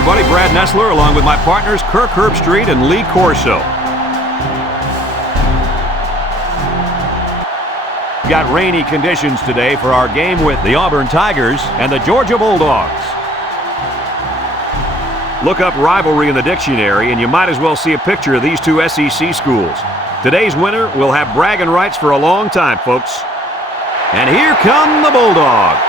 everybody. Brad Nessler along with my partners Kirk Herbstreit and Lee Corso. Got rainy conditions today for our game with the Auburn Tigers and the Georgia Bulldogs. Look up rivalry in the dictionary and you might as well see a picture of these two SEC schools. Today's winner will have bragging rights for a long time, folks. And here come the Bulldogs.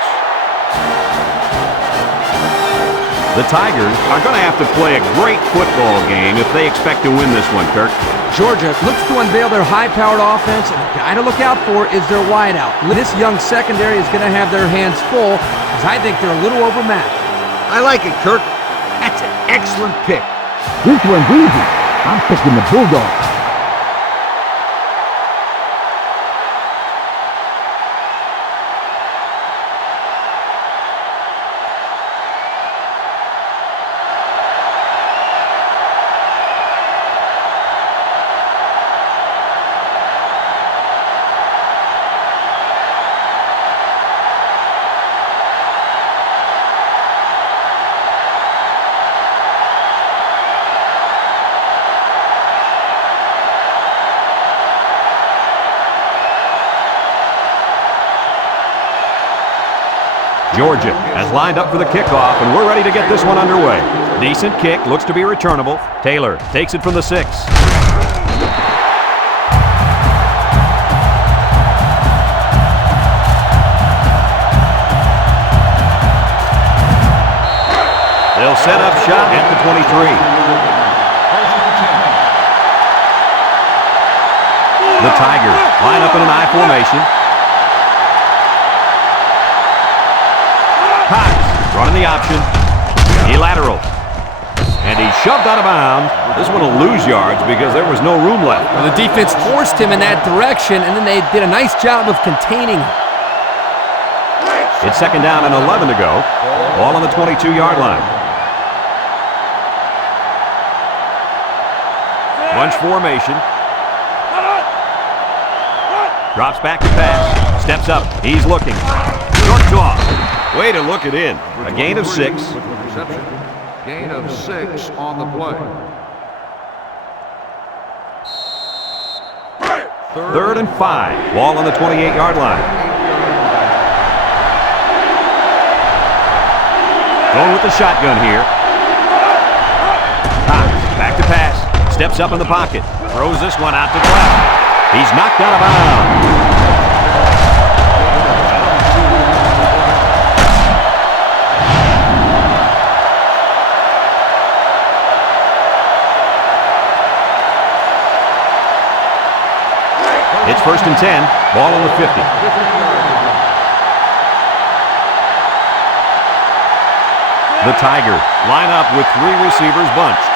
The Tigers are going to have to play a great football game if they expect to win this one, Kirk. Georgia looks to unveil their high-powered offense, and the guy to look out for is their wideout. This young secondary is going to have their hands full, because I think they're a little overmatched. I like it, Kirk. That's an excellent pick. This one's easy. I'm picking the Bulldogs. Georgia has lined up for the kickoff, and we're ready to get this one underway. Decent kick, looks to be returnable. Taylor takes it from the 6. They'll set up shop at the 23. The Tigers line up in an I formation. Running the option. He laterals. And he's shoved out of bounds. This one will lose yards because there was no room left. Well, the defense forced him in that direction, and then they did a nice job of containing him. It's second down and 11 to go. Ball on the 22-yard line. Bunch formation. Drops back to pass. Steps up. He's looking. Short toss. Way to look it in. A gain of 6. Gain of 6 on the play. Third and 5. Ball on the 28-yard line. Going with the shotgun here. Cox back to pass. Steps up in the pocket. Throws this one out to the left. He's knocked out of bounds. It's first and 10. Ball on the 50. The Tigers line up with 3 receivers bunched.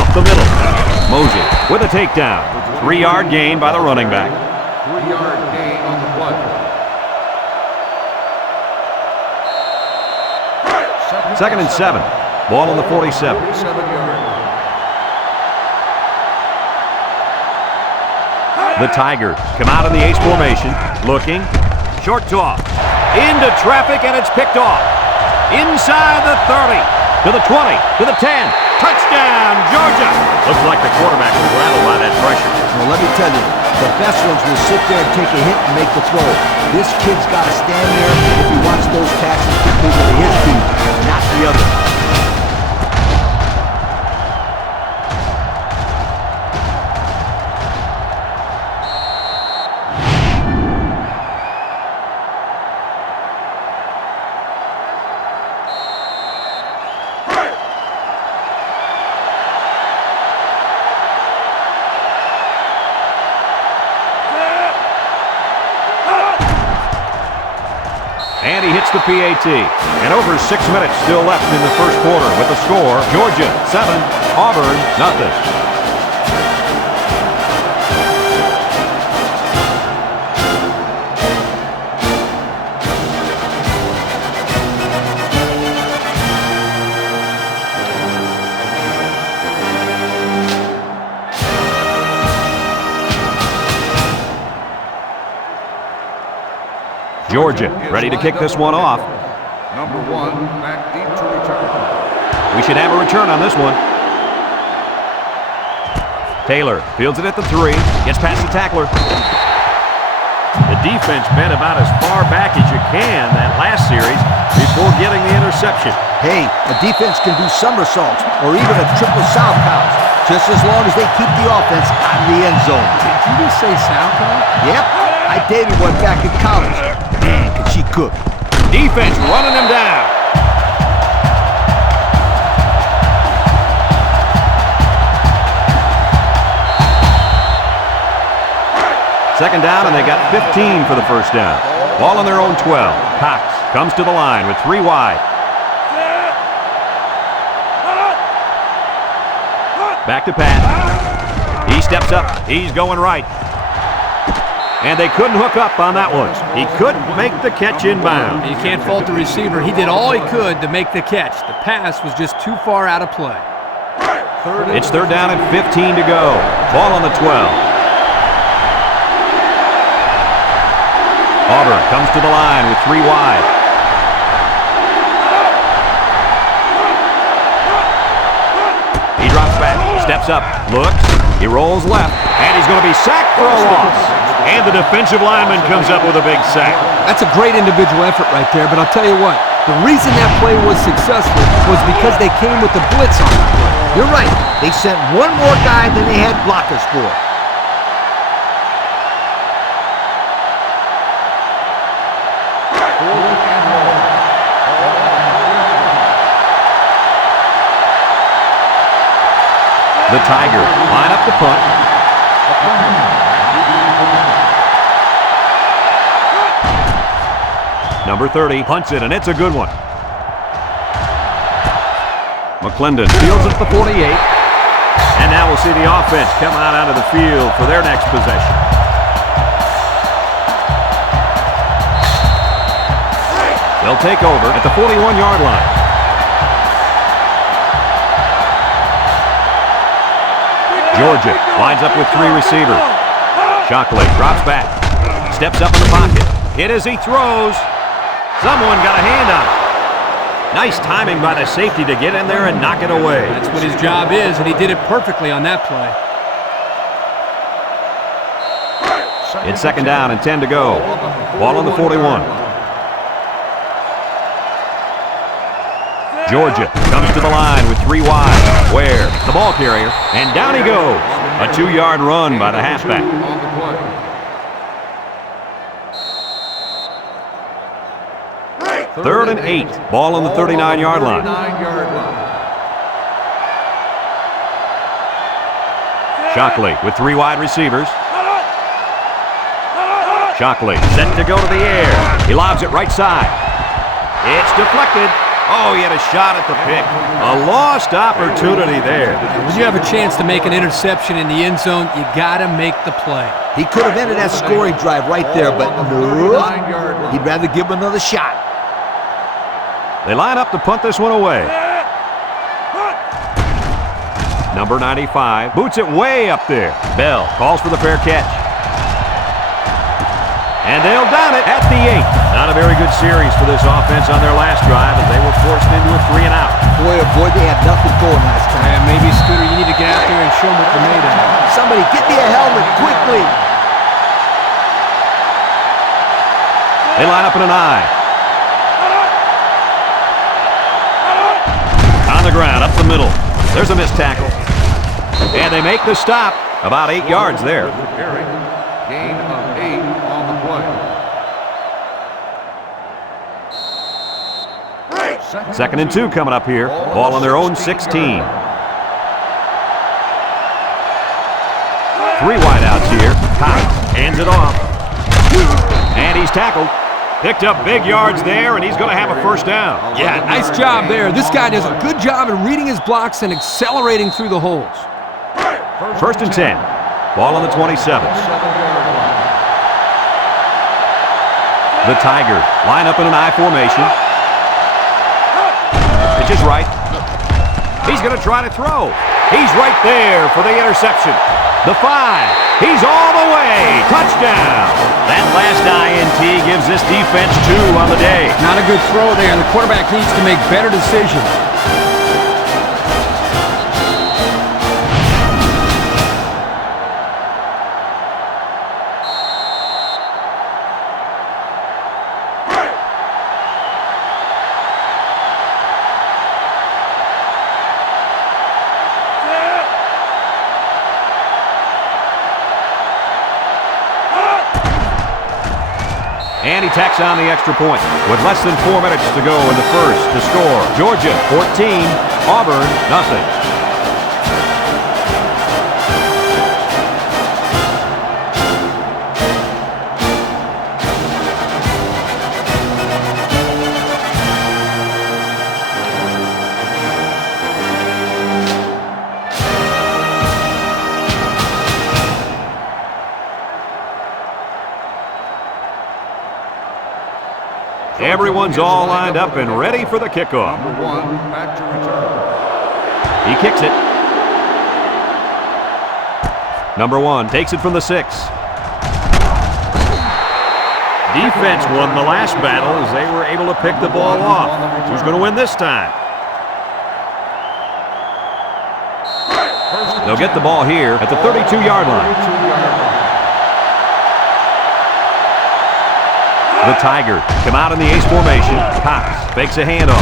Up the middle. Mosier with a takedown. 3-yard gain by the running back. 3-yard gain on the play. Second and 7. Ball on the 47. 47-yard. The Tigers come out in the ace formation, looking, short toss, into traffic, and it's picked off. Inside the 30, to the 20, to the 10, touchdown, Georgia! Looks like the quarterback was rattled by that pressure. Well, let me tell you, the best ones will sit there and take a hit and make the throw. This kid's got to stand there if he wants those passes completed to his feet, not the other. And he hits the PAT. And over 6 minutes still left in the first quarter with the score, Georgia 7, Auburn nothing. Georgia ready to kick this one off. Number 1, back deep to return. We should have a return on this one. Taylor fields it at the 3, gets past the tackler. The defense bent about as far back as you can that last series before getting the interception. Hey, a defense can do somersaults or even a triple southpaws, just as long as they keep the offense out of the end zone. Did you just say southpaw? Yep, I dated one back in college. Man, could she cook. Defense running him down. Second down, and they got 15 for the first down. Ball on their own 12. Cox comes to the line with 3 wide. Back to Pat. He steps up. He's going right. And they couldn't hook up on that one. He couldn't make the catch inbound. You can't fault the receiver. He did all he could to make the catch. The pass was just too far out of play. It's third down and 15 to go. Ball on the 12. Auburn comes to the line with 3 wide. He drops back, steps up, looks, he rolls left, and he's going to be sacked for a loss. And the defensive lineman comes up with a big sack. That's a great individual effort right there, but I'll tell you what, the reason that play was successful was because they came with the blitz on that play. You're right. They sent one more guy than they had blockers for. The Tigers line up the punt. Number 30 punts it, and it's a good one. McClendon fields it at the 48. And now we'll see the offense come out onto the field for their next possession. They'll take over at the 41-yard line. Georgia lines up with 3 receivers. Shockley drops back, steps up in the pocket, hit as he throws. Someone got a hand on it. Nice timing by the safety to get in there and knock it away. That's what his job is, and he did it perfectly on that play. It's second down and 10 to go. Ball on the 41. Georgia comes to the line with 3 wide. Ware, the ball carrier, and down he goes. A 2-yard run by the halfback. Third and 8. Ball on the 39-yard line. Shockley with 3 wide receivers. Shockley set to go to the air. He lobs it right side. It's deflected. Oh, he had a shot at the pick. A lost opportunity there. When you have a chance to make an interception in the end zone, you got to make the play. He could have ended that scoring drive right there, but no, he'd rather give him another shot. They line up to punt this one away. Number 95 boots it way up there. Bell calls for the fair catch. And they'll down it at the 8. Not a very good series for this offense on their last drive as they were forced into a 3 and out. Boy, oh boy, they had nothing going last time. And maybe, Scooter, you need to get out there and show them what they're made of. Somebody get me a helmet quickly. They line up in an I. On the ground, up the middle. There's a missed tackle. And they make the stop. About 8 yards there. Gain of 8 on the play. Second and 2 coming up here. Ball on their own 16. 3 wideouts here. Cox hands it off. And he's tackled. Picked up big yards there, and he's going to have a first down. Yeah, nice job there. This guy does a good job in reading his blocks and accelerating through the holes. First and 10. Ball on the 27. The Tigers line up in an I formation. Pitch is right. He's going to try to throw. He's right there for the interception. The 5. He's all the way Touchdown! That last INT gives this defense 2 on the day. Not a good throw there. The quarterback needs to make better decisions. And he tacks on the extra point. With less than 4 minutes to go in the first, the score, Georgia 14, Auburn nothing. Everyone's all lined up and ready for the kickoff. Number 1, back to return. He kicks it. Number 1 takes it from the 6. Defense won the last battle as they were able to pick the ball off. Who's going to win this time? They'll get the ball here at the 32-yard line. The Tigers come out in the ace formation. Cox fakes a handoff.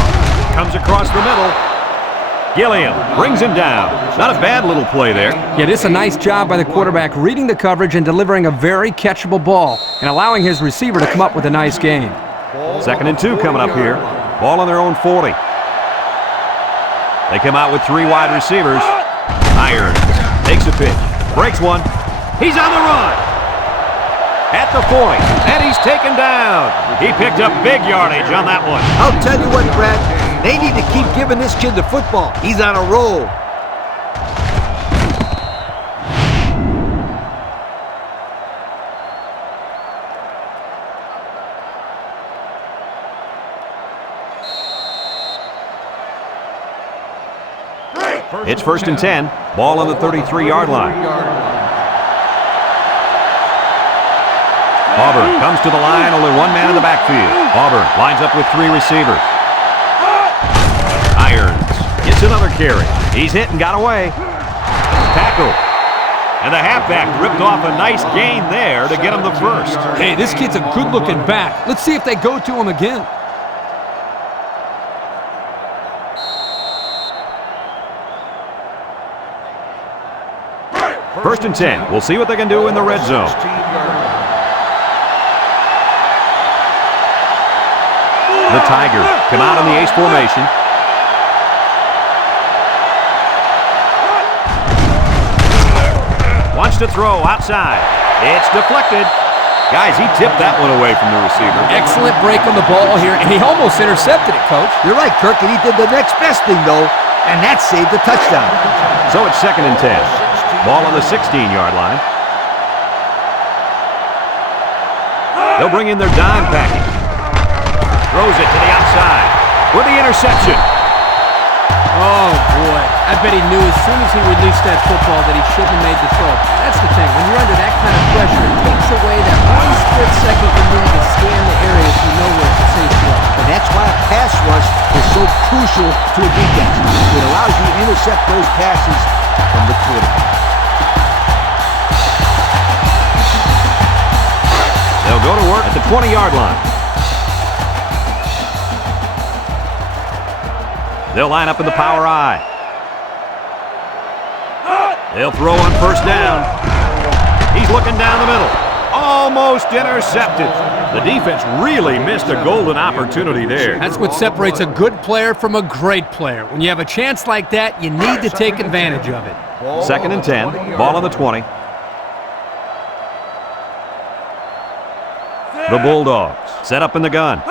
Comes across the middle. Gilliam brings him down. Not a bad little play there. Yeah, this is a nice job by the quarterback reading the coverage and delivering a very catchable ball and allowing his receiver to come up with a nice gain. 2nd and 2 coming up here. Ball on their own 40. They come out with 3 wide receivers. Irons takes a pitch. Breaks one. He's on the run. At the 40, and he's taken down. He picked up big yardage on that one. I'll tell you what, Brad, they need to keep giving this kid the football. He's on a roll. It's 1st and 10. Ball on the 33-yard line. Auburn comes to the line, only 1 man in the backfield. Auburn lines up with 3 receivers. Irons gets another carry. He's hit and got away. Tackle. And the halfback ripped off a nice gain there to get him the first. Hey, this kid's a good-looking back. Let's see if they go to him again. First and 10. We'll see what they can do in the red zone. The Tigers come out in the ace formation. Wants to throw outside. It's deflected. Guys, he tipped that one away from the receiver. Excellent break on the ball here, and he almost intercepted it, Coach. You're right, Kirk, and he did the next best thing, though, and that saved the touchdown. So it's 2nd and 10. Ball on the 16-yard line. They'll bring in their dime package. Throws it to the outside with the interception. Oh, boy. I bet he knew as soon as he released that football that he shouldn't have made the throw. That's the thing. When you're under that kind of pressure, it takes away that one split second you need to scan the area so you know where it's a safe throw. And that's why a pass rush is so crucial to a defense. It allows you to intercept those passes from the quarterback. They'll go to work at the 20-yard line. They'll line up in the power I. They'll throw on 1st down. He's looking down the middle. Almost intercepted. The defense really missed a golden opportunity there. That's what separates a good player from a great player. When you have a chance like that, you need to take advantage of it. 2nd and 10. Ball on the 20. The Bulldogs set up in the gun.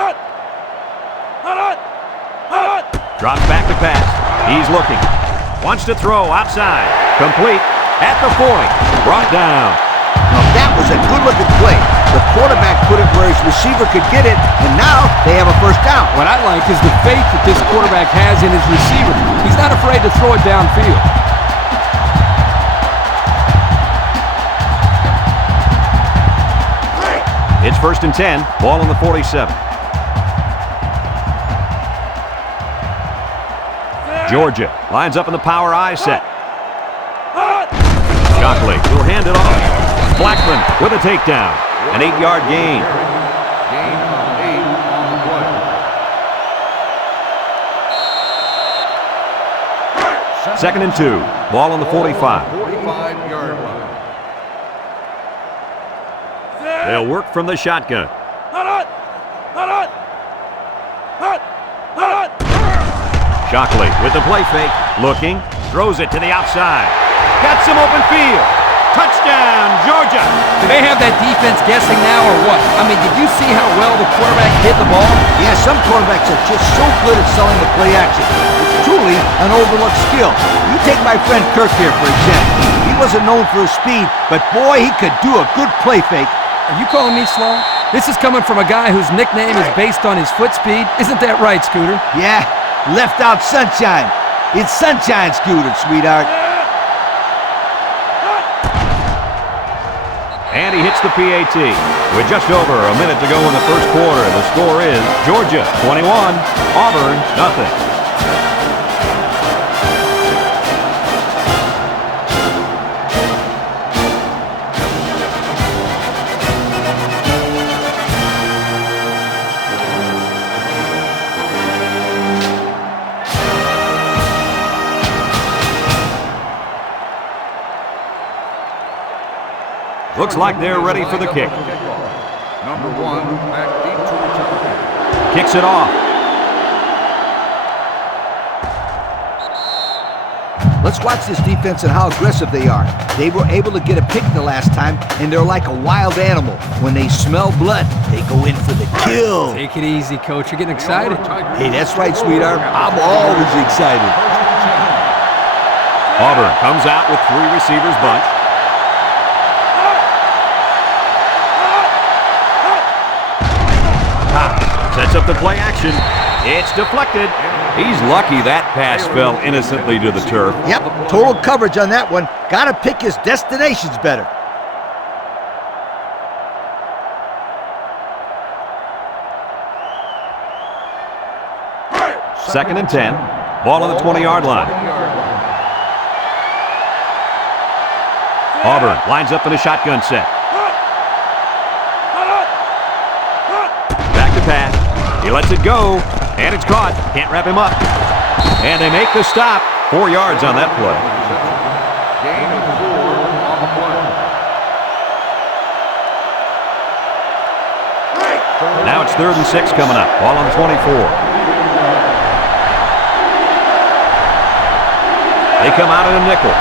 Drops back to pass. He's looking. Wants to throw outside. Complete at the 40. Brought down. Now that was a good-looking play. The quarterback put it where his receiver could get it, and now they have a 1st down. What I like is the faith that this quarterback has in his receiver. He's not afraid to throw it downfield. It's 1st and 10. Ball on the 47. Georgia lines up in the power I set. Shockley will hand it off. Blackman with a takedown. An 8-yard gain. Gain of 8 on the play. 2nd and 2. Ball on the 45. 45-yard line. They'll work from the shotgun. Shockley with the play fake. Looking. Throws it to the outside. Got some open field. Touchdown, Georgia. Do they have that defense guessing now or what? I mean, did you see how well the quarterback hit the ball? Yeah, some quarterbacks are just so good at selling the play action. It's truly an overlooked skill. You take my friend Kirk here, for example. He wasn't known for his speed, but boy, he could do a good play fake. Are you calling me slow? This is coming from a guy whose nickname is based on his foot speed. Isn't that right, Scooter? Yeah, left out sunshine. It's sunshine, Scooter, sweetheart. And he hits the PAT. With just over a minute to go in the first quarter, the score is Georgia 21, Auburn nothing. Looks like they're ready for the kick. Number 1, back deep to return. Kicks it off. Let's watch this defense and how aggressive they are. They were able to get a pick the last time, and they're like a wild animal. When they smell blood, they go in for the kill. Take it easy, Coach. You're getting excited. Hey, that's right, sweetheart. I'm always excited. Auburn comes out with 3 receivers bunch. Sets up the play action. It's deflected. He's lucky that pass fell innocently to the turf. Yep, total coverage on that one. Gotta pick his destinations better. Second and 10. Ball on the 20-yard line. Auburn lines up in a shotgun set. Back to pass. He lets it go, and it's caught. Can't wrap him up. And they make the stop. 4 yards on that play. Gain of 4 on the play. Now it's 3rd and 6 coming up. Ball on the 24. They come out in a nickel.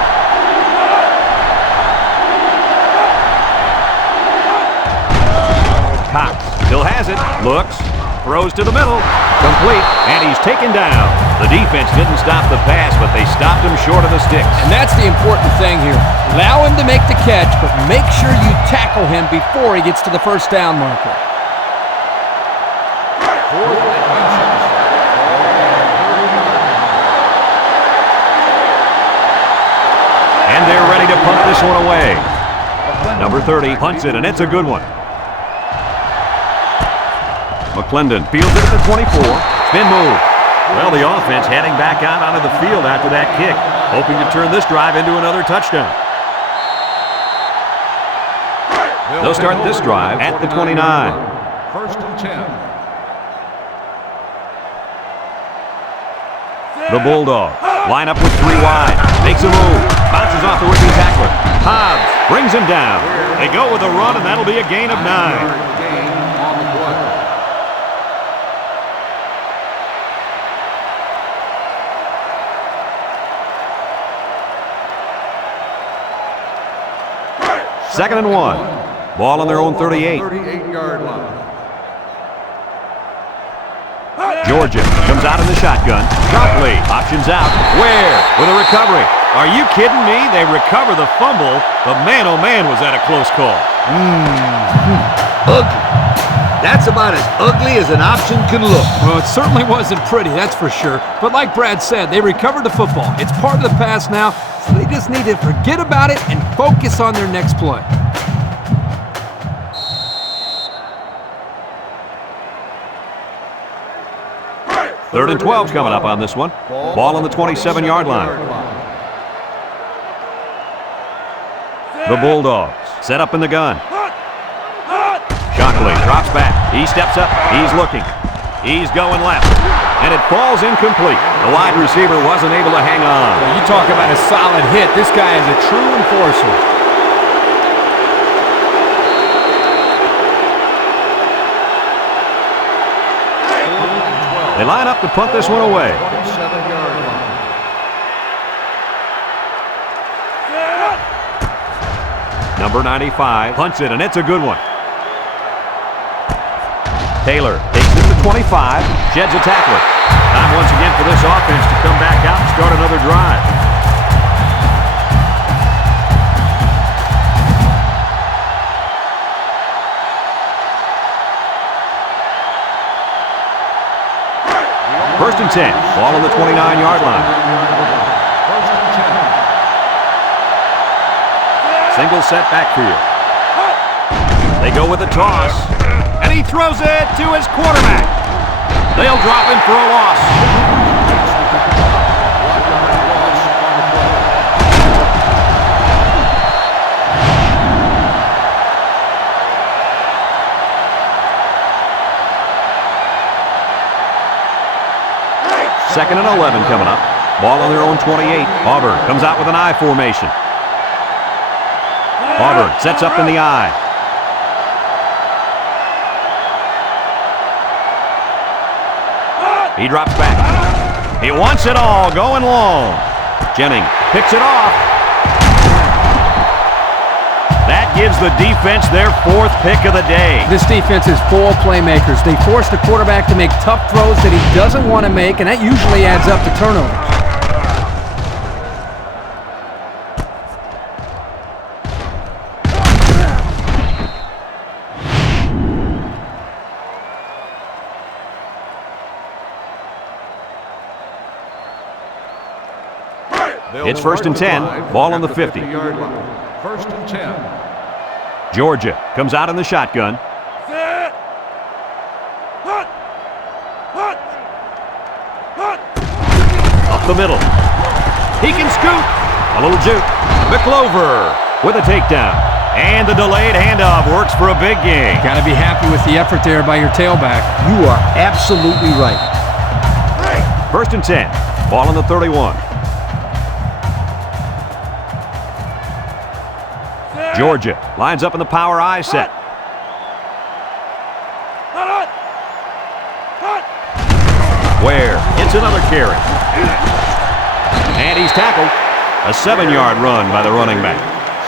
Cox still has it. Looks. Throws to the middle. Complete. And he's taken down. The defense didn't stop the pass, but they stopped him short of the sticks. And that's the important thing here. Allow him to make the catch, but make sure you tackle him before he gets to the first down marker. And they're ready to punt this one away. Number 30 punts it, and it's a good one. McClendon fields it at the 24. Spin move. Well, the offense heading back out onto the field after that kick, hoping to turn this drive into another touchdown. They'll start this drive at the 29. 1st and 10. The Bulldogs line up with 3 wide. Makes a move. Bounces off the rookie tackler. Hobbs brings him down. They go with a run, and that'll be a gain of 9. Gain on the play. Second and 1. Ball on their own 38. 38-yard line. Georgia comes out in the shotgun. Shockley options out. Ware with a recovery. Are you kidding me? They recover the fumble, but man, oh man, was that a close call. Ugly. That's about as ugly as an option can look. Well, it certainly wasn't pretty, that's for sure. But like Brad said, they recovered the football. It's part of the pass now, so they just need to forget about it and focus on their next play. 3rd and 12 coming up on this one. Ball on the 27-yard line. The Bulldogs set up in the gun. Shockley drops back. He steps up. He's looking. He's going left. And it falls incomplete. The wide receiver wasn't able to hang on. Well, you talk about a solid hit. This guy is a true enforcer. They line up to punt this one away. Number 95 punts it, and it's a good one. Taylor takes it to 25, sheds a tackler. Time once again for this offense to come back out and start another drive. First and 10, ball on the 29-yard line. Single set backfield. They go with a toss, and he throws it to his quarterback. They'll drop him for a loss. Second and 11 coming up. Ball on their own 28. Auburn comes out with an I formation. Auburn sets up in the I. He drops back. He wants it all, going long. Jennings picks it off. That gives the defense their 4th pick of the day. This defense is full of playmakers. They force the quarterback to make tough throws that he doesn't want to make, and that usually adds up to turnovers. It's 1st and 10. Ball on the 50. 1st and 10. Georgia comes out in the shotgun. Up the middle. He can scoot. A little juke. McClover with a takedown. And the delayed handoff works for a big gain. Got to be happy with the effort there by your tailback. You are absolutely right. 1st and 10. Ball on the 31. Georgia lines up in the power I set. Ware gets another carry. And he's tackled. A 7-yard run by the running back.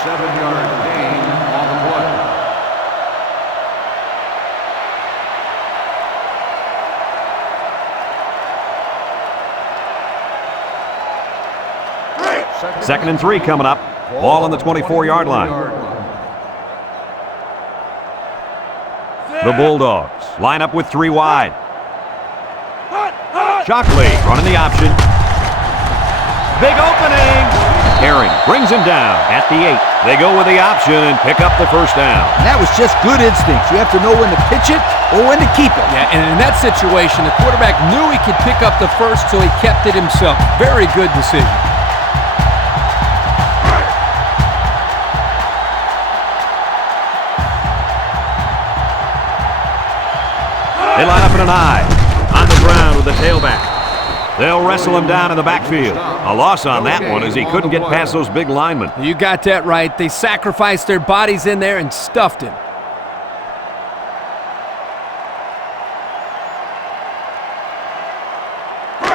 7-yard gain on the play. 2nd and 3 coming up. Ball on the 24-yard line. The Bulldogs line up with 3 wide. Shockley running the option. Big opening. Herring brings him down at the 8. They go with the option and pick up the 1st down. And that was just good instincts. You have to know when to pitch it or when to keep it. Yeah, and in that situation, the quarterback knew he could pick up the 1st, so he kept it himself. Very good decision. They line up in an I. On the ground with the tailback. They'll wrestle him down in the backfield. A loss on that one as he couldn't get past those big linemen. You got that right. They sacrificed their bodies in there and stuffed him.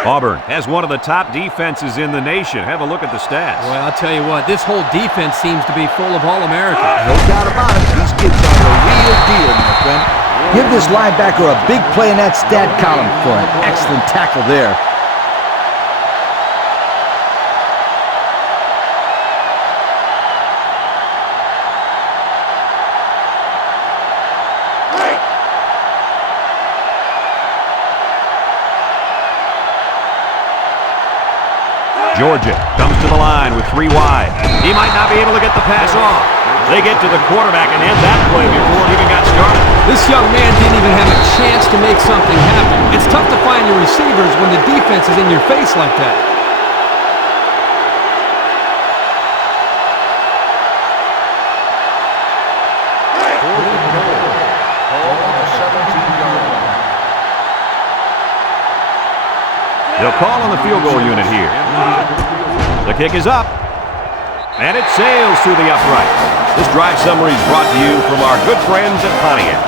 Auburn has one of the top defenses in the nation. Have a look at the stats. Well, I'll tell you what, this whole defense seems to be full of All-Americans. No doubt about it. These kids are the real deal, my friend. Give this linebacker a big play in that stat column for an excellent tackle there. Georgia comes to the line with 3 wide. He might not be able to get the pass off. They get to the quarterback and end that play before it even got started. This young man didn't even have a chance to make something happen. It's tough to find your receivers when the defense is in your face like that. They'll call on the field goal unit here. The kick is up. And it sails through the upright. This drive summary is brought to you from our good friends at Pontiac.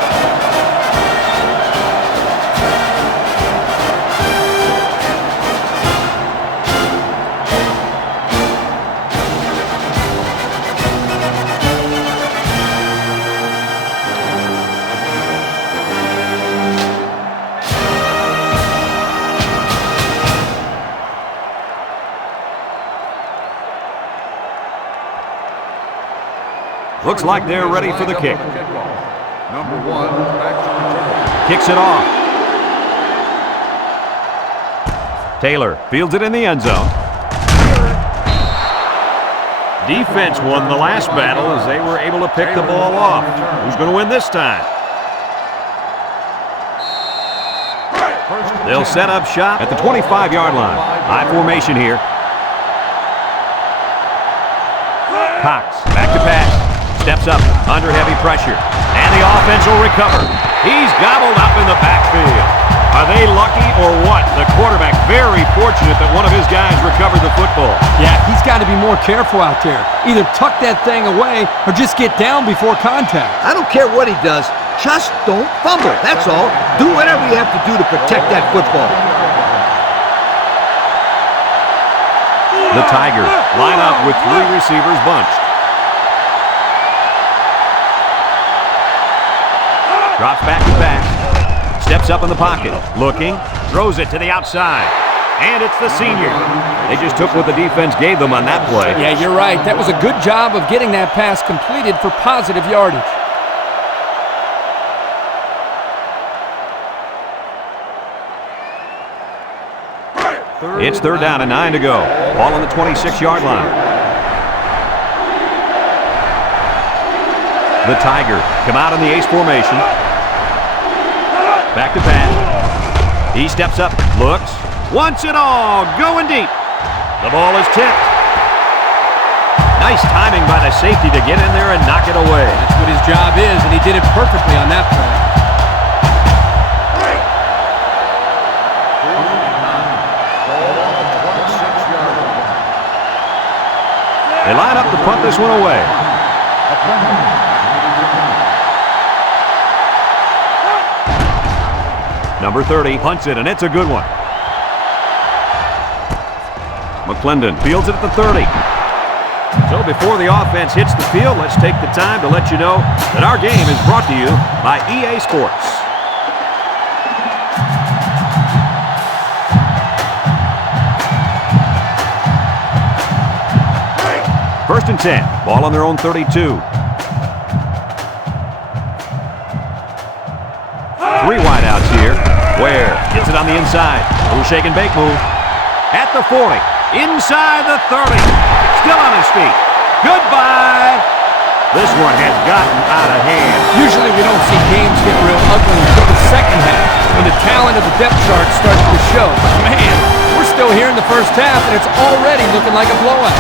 Looks like they're ready for the kick. Number 1, back to return. Kicks it off. Taylor fields it in the end zone. Defense won the last battle as they were able to pick the ball off. Who's going to win this time? They'll set up shop at the 25-yard line. High formation here. Cox back to pass. Steps up under heavy pressure. And the offense will recover. He's gobbled up in the backfield. Are they lucky or what? The quarterback very fortunate that one of his guys recovered the football. Yeah, he's got to be more careful out there. Either tuck that thing away or just get down before contact. I don't care what he does. Just don't fumble. That's all. Do whatever you have to do to protect that football. The Tigers line up with 3 receivers bunched. Drops back to pass. Steps up in the pocket. Looking. Throws it to the outside. And it's the senior. They just took what the defense gave them on that play. Yeah, you're right. That was a good job of getting that pass completed for positive yardage. It's 3rd down and 9 to go. Ball on the 26-yard line. The Tigers come out in the ace formation. Back to pass. He steps up, looks, wants it all, going deep. The ball is tipped. Nice timing by the safety to get in there and knock it away. That's what his job is, and he did it perfectly on that play. They line up to punt this one away. Number 30 punts it, and it's a good one. McClendon fields it at the 30. So before the offense hits the field, let's take the time to let you know that our game is brought to you by EA Sports. First and 10. Ball on their own 32. 3 wideouts here. Ware gets it on the inside. Little shake and bake move. At the 40. Inside the 30. Still on his feet. Goodbye. This one has gotten out of hand. Usually we don't see games get real ugly until the second half, when the talent of the depth chart starts to show. But man, we're still here in the first half, and it's already looking like a blowout.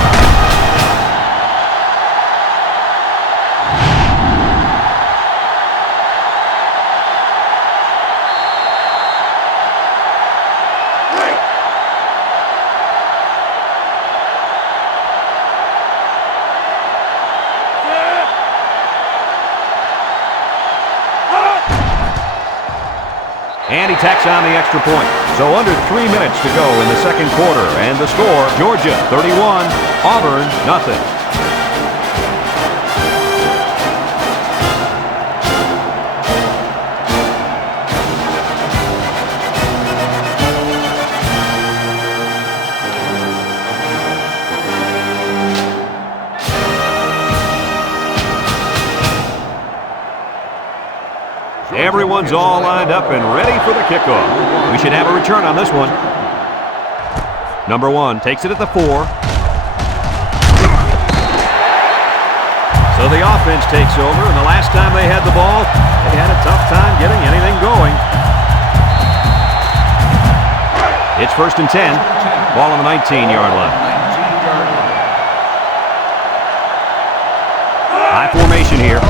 And he tacks on the extra point. So under 3 minutes to go in the second quarter. And the score, Georgia 31, Auburn nothing. Everyone's all lined up and ready for the kickoff. We should have a return on this one. Number 1 takes it at the 4. So the offense takes over, and the last time they had the ball, they had first and 10. Ball on the 19-yard line. High formation here.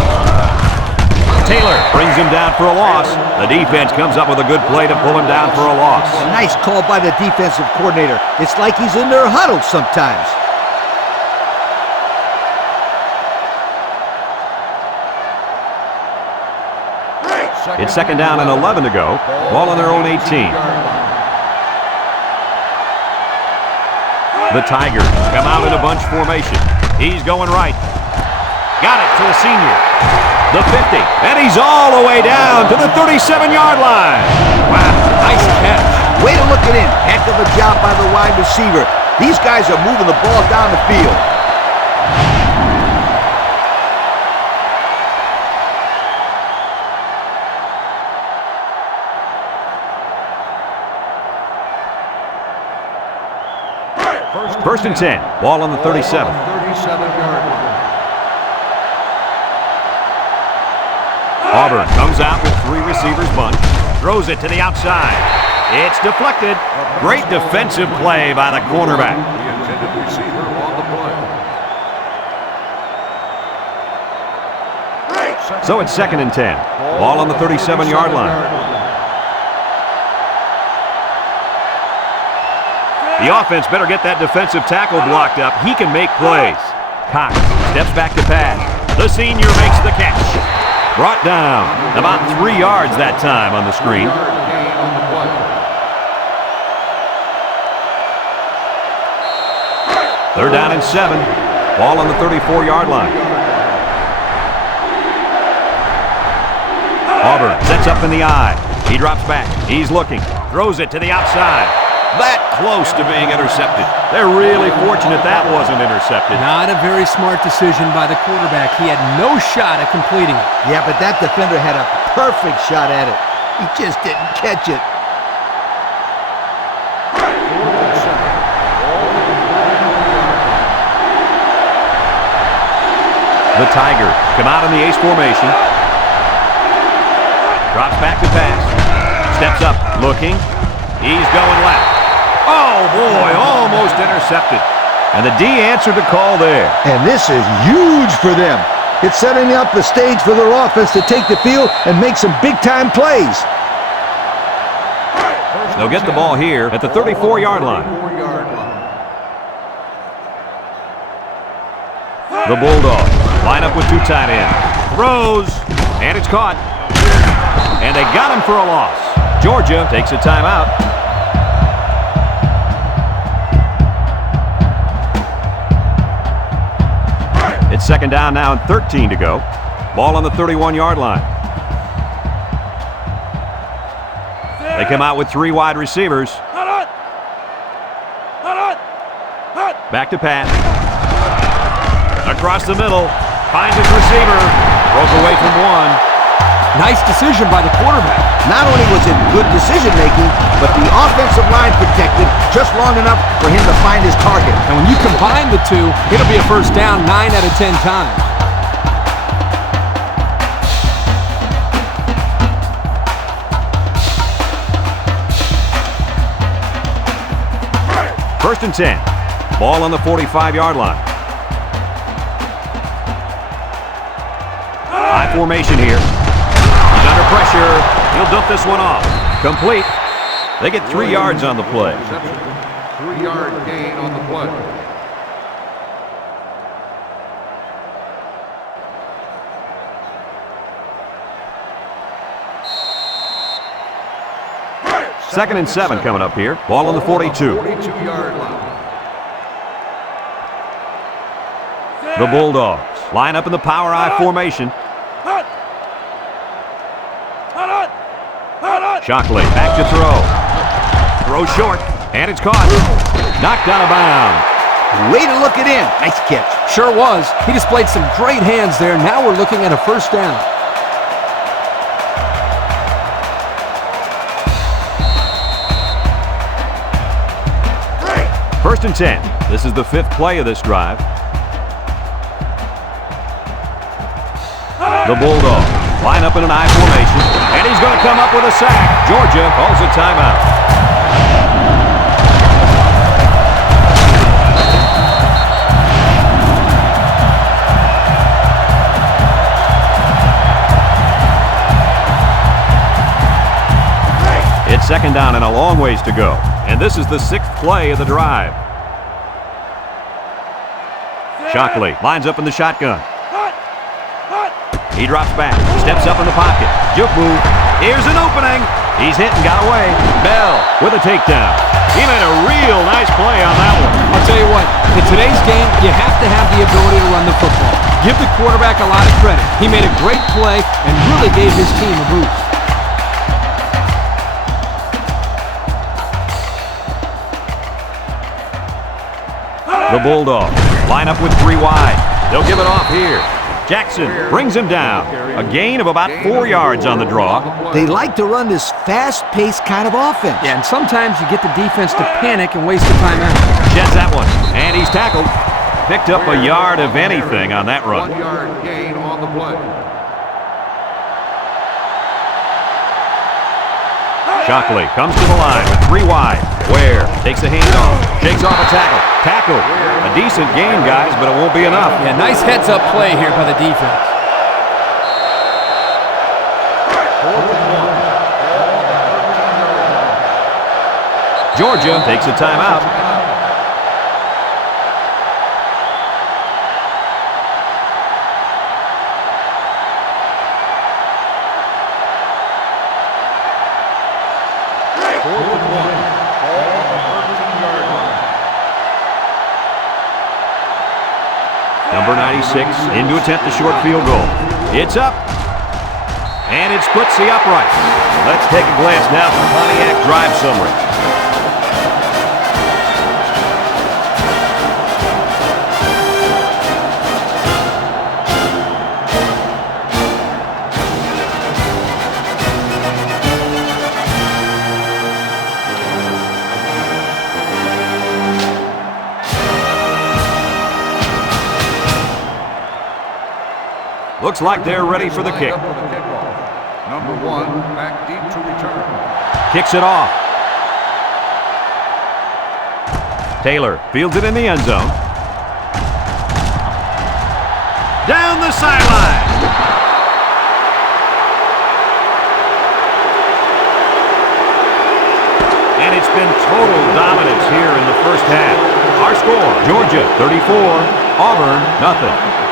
Taylor brings him down for a loss. The defense comes up with a good play to pull him down for a loss. Nice call by the defensive coordinator. It's like he's in their huddle sometimes. It's second down and 11 to go. Ball on their own 18. The Tigers come out in a bunch formation. He's going right. Got it to the senior. The 50. And he's all the way down to the 37-yard line. Wow, nice catch. Way to look it in. Heck of a job by the wide receiver. These guys are moving the ball down the field. First and 10. Ball on the 37. 37-yard line. Auburn comes out with 3 receivers bunch. Throws it to the outside. It's deflected. Great defensive play by the cornerback. The intended receiver on the play. So it's second and 10. Ball on the 37-yard line. The offense better get that defensive tackle blocked up. He can make plays. Cox steps back to pass. The senior makes the catch. Brought down about 3 yards that time on the screen. Third down and 7. Ball on the 34-yard line. Auburn sets up in the eye. He drops back. He's looking. Throws it to the outside. That close to being intercepted. They're really fortunate that wasn't intercepted. Not a very smart decision by the quarterback. He had no shot at completing it. Yeah, but that defender had a perfect shot at it. He just didn't catch it. The Tigers come out in the ace formation. Drops back to pass. Steps up, looking. He's going left. Oh, boy, almost intercepted. And the D answered the call there. And this is huge for them. It's setting up the stage for their offense to take the field and make some big-time plays. They'll get the ball here at the 34-yard line. The Bulldogs line up with 2 tight ends. Throws, and it's caught. And they got him for a loss. Georgia takes a timeout. It's second down now and 13 to go. Ball on the 31-yard line. They come out with 3 wide receivers. Back to pass. Across the middle. Finds his receiver. Broke away from one. Nice decision by the quarterback. Not only was it good decision-making, but the offensive line protected just long enough for him to find his target. And when you combine the two, it'll be a first down 9 out of 10 times. First and 10. Ball on the 45-yard line. High formation here. He's under pressure. He'll dump this one off. Complete. They get 3 yards on the play. 3-yard gain on the play. Second and 7 coming up here. Ball on the 42. 42-yard line. The Bulldogs line up in the power I formation. Shockley back to throw. Throw short, and it's caught. Knocked out of bounds. Way to look it in. Nice catch. Sure was. He displayed some great hands there. Now we're looking at a first down. First and 10. This is the 5th play of this drive. The Bulldogs line up in an I formation, and he's going to come up with a sack. Georgia calls a timeout. Second down and a long ways to go. And this is the 6th play of the drive. Shockley lines up in the shotgun. He drops back, steps up in the pocket. Juke move. Here's an opening. He's hit and got away. Bell with a takedown. He made a real nice play on that one. I'll tell you what, in today's game, you have to have the ability to run the football. Give the quarterback a lot of credit. He made a great play and really gave his team a boost. The Bulldogs line up with 3 wide. They'll give it off here. Jackson brings him down. A gain of about 4 yards on the draw. They like to run this fast-paced kind of offense. Yeah, and sometimes you get the defense to panic and waste a timeout. Jets that one, and he's tackled. Picked up a yard of anything on that run. 1 yard gain on the play. Shockley comes to the line with 3 wide. Ware takes a handoff, shakes off a tackle. Tackle. A decent gain, guys, but it won't be enough. Yeah, nice heads-up play here by the defense. Georgia takes a timeout. Number 96 in to attempt the short field goal. It's up. And it splits the upright. Let's take a glance now at the Pontiac drive summary. Looks like they're ready for the kick. Number 1 back deep to return. Kicks it off. Taylor fields it in the end zone. Down the sideline. And it's been total dominance here in the first half. Our score, Georgia 34, Auburn nothing.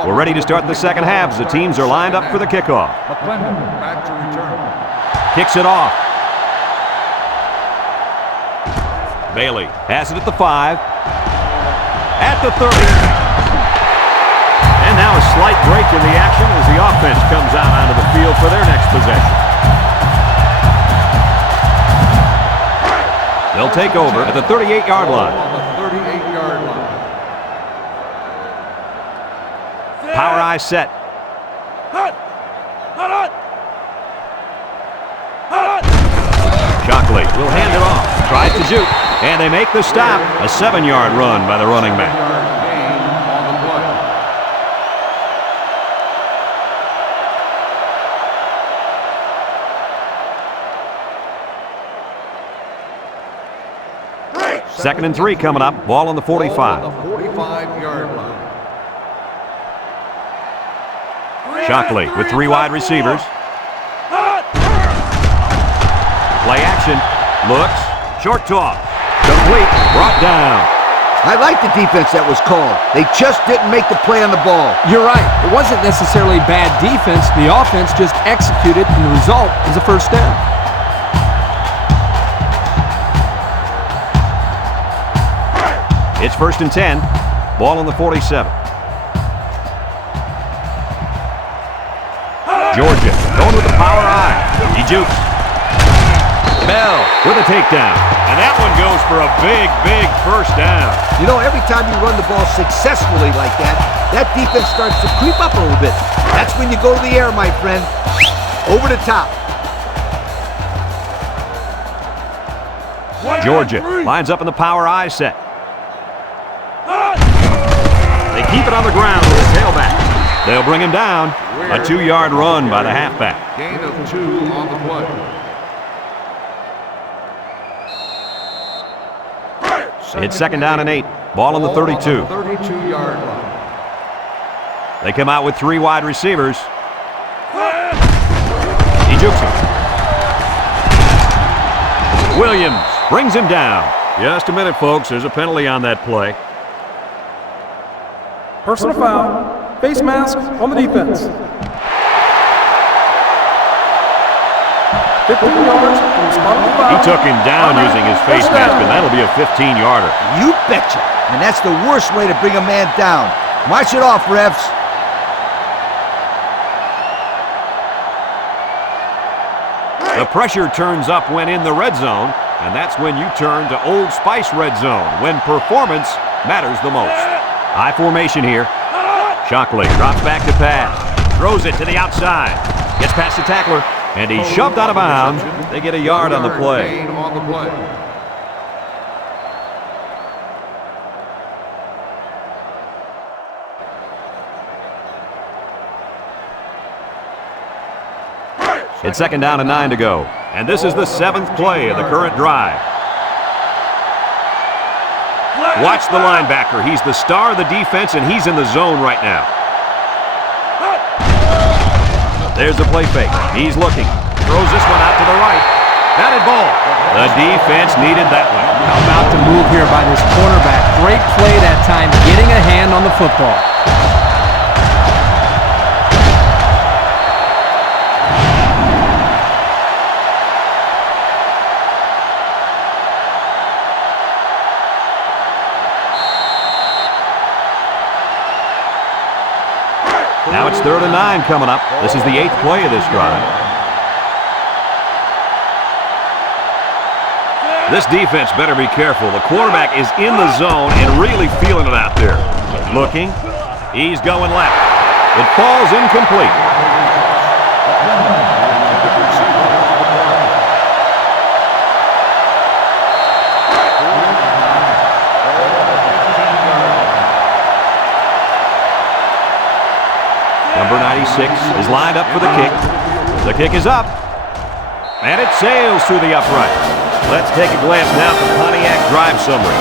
We're ready to start the second half as the teams are lined up for the kickoff. McClendon back to return. Kicks it off. Bailey has it at the 5. At the 30. And now a slight break in the action as the offense comes out onto the field for their next possession. They'll take over at the 38-yard line. On the 38-yard line. Power eye set. Shockley will hand it off. Tries to juke. And they make the stop. A 7-yard run by the running back. 7-yard gain on the play. 2nd and 3 coming up. Ball on the 45. Ball on the 45-yard line. Shockley with 3 wide receivers. Play action. Looks. Short toss. Complete. Brought down. I like the defense that was called. They just didn't make the play on the ball. You're right. It wasn't necessarily bad defense. The offense just executed, and the result is a first down. It's 1st and 10. Ball on the 47. Georgia going with the power eye. He jukes. Bell with a takedown. And that one goes for a big, big first down. You know, every time you run the ball successfully like that, that defense starts to creep up a little bit. That's when you go to the air, my friend. Over the top. Georgia lines up in the power eye set. They keep it on the ground with the tailback. They'll bring him down. A 2-yard run by the halfback. Gain of 2 on the play. It's 2nd down and 8. Ball on the 32. 32-yard line. They come out with 3 wide receivers. He jukes him. Williams brings him down. Just a minute, folks. There's a penalty on that play. Personal foul. Face mask on the defense. 15 yards from the spot of the foul. He took him down using his face mask, and that'll be a 15-yarder. You betcha. And that's the worst way to bring a man down. March it off, refs. The pressure turns up when in the red zone, and that's when you turn to Old Spice red zone, when performance matters the most. High formation here. Shockley drops back to pass. Throws it to the outside. Gets past the tackler, and he's shoved out of bounds. They get a yard on the play. Gain on the play. It's 2nd down and 9 to go. And this is the 7th play of the current drive. Watch the linebacker. He's the star of the defense, and he's in the zone right now. There's the play fake. He's looking. Throws this one out to the right. Batted ball. The defense needed that one. How about the move here by this cornerback? Great play that time, getting a hand on the football. Now it's 3rd and 9 coming up. This is the 8th play of this drive. This defense better be careful. The quarterback is in the zone and really feeling it out there. Looking. He's going left. It falls incomplete. Number 96 is lined up for the kick. The kick is up. And it sails through the upright. Let's take a glance now at the Pontiac drive summary.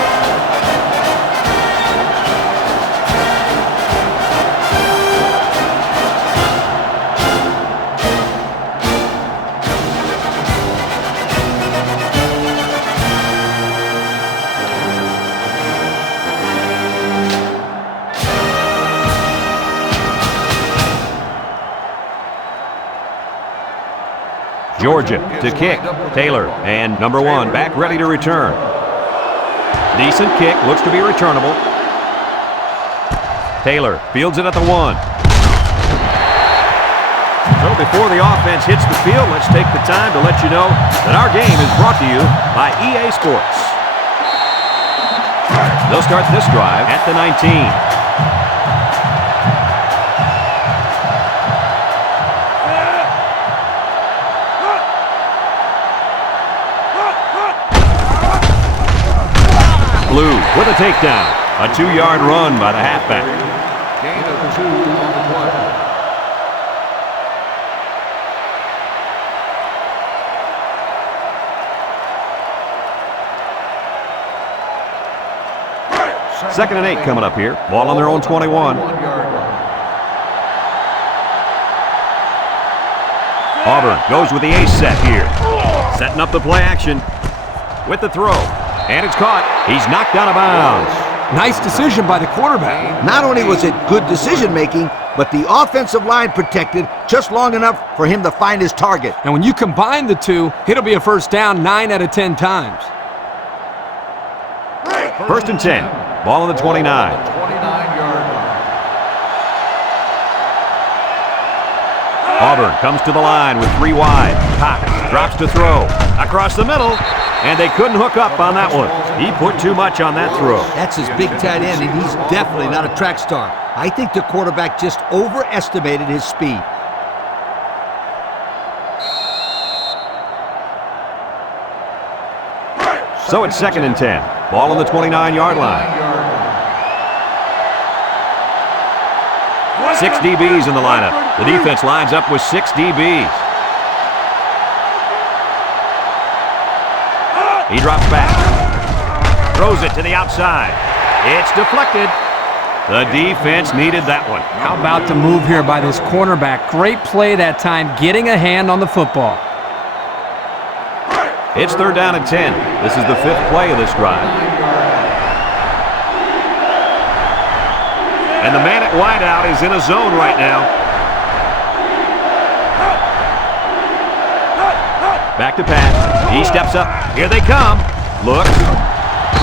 Georgia to kick. Taylor and number 1 back ready to return. Decent kick, looks to be returnable. Taylor fields it at the 1. So before the offense hits the field, let's take the time to let you know that our game is brought to you by EA Sports. They'll start this drive at the 19. Blue with a takedown. A 2-yard run by the halfback. Gain of 2 on the play. Second and 8 coming up here. Ball on their own 21. 1-yard line. Auburn goes with the ace set here. Setting up the play action with the throw. And it's caught. He's knocked out of bounds. Nice decision by the quarterback. Not only was it good decision-making, but the offensive line protected just long enough for him to find his target. And when you combine the two, it'll be a first down 9 out of 10 times. 1st and 10. Ball on the 29. 29-yard line. Auburn comes to the line with 3 wide. Cox drops to throw. Across the middle. And they couldn't hook up on that one. He put too much on that throw. That's his big tight end, and he's definitely not a track star. I think the quarterback just overestimated his speed. So it's 2nd and 10. Ball on the 29-yard line. 6 DBs in the lineup. The defense lines up with 6 DBs. He drops back. Throws it to the outside. It's deflected. The defense needed that one. How about the move here by this cornerback? Great play that time, getting a hand on the football. It's 3rd down and 10. This is the 5th play of this drive. And the man at wideout is in a zone right now. Back to pass. He steps up. Here they come. Looks.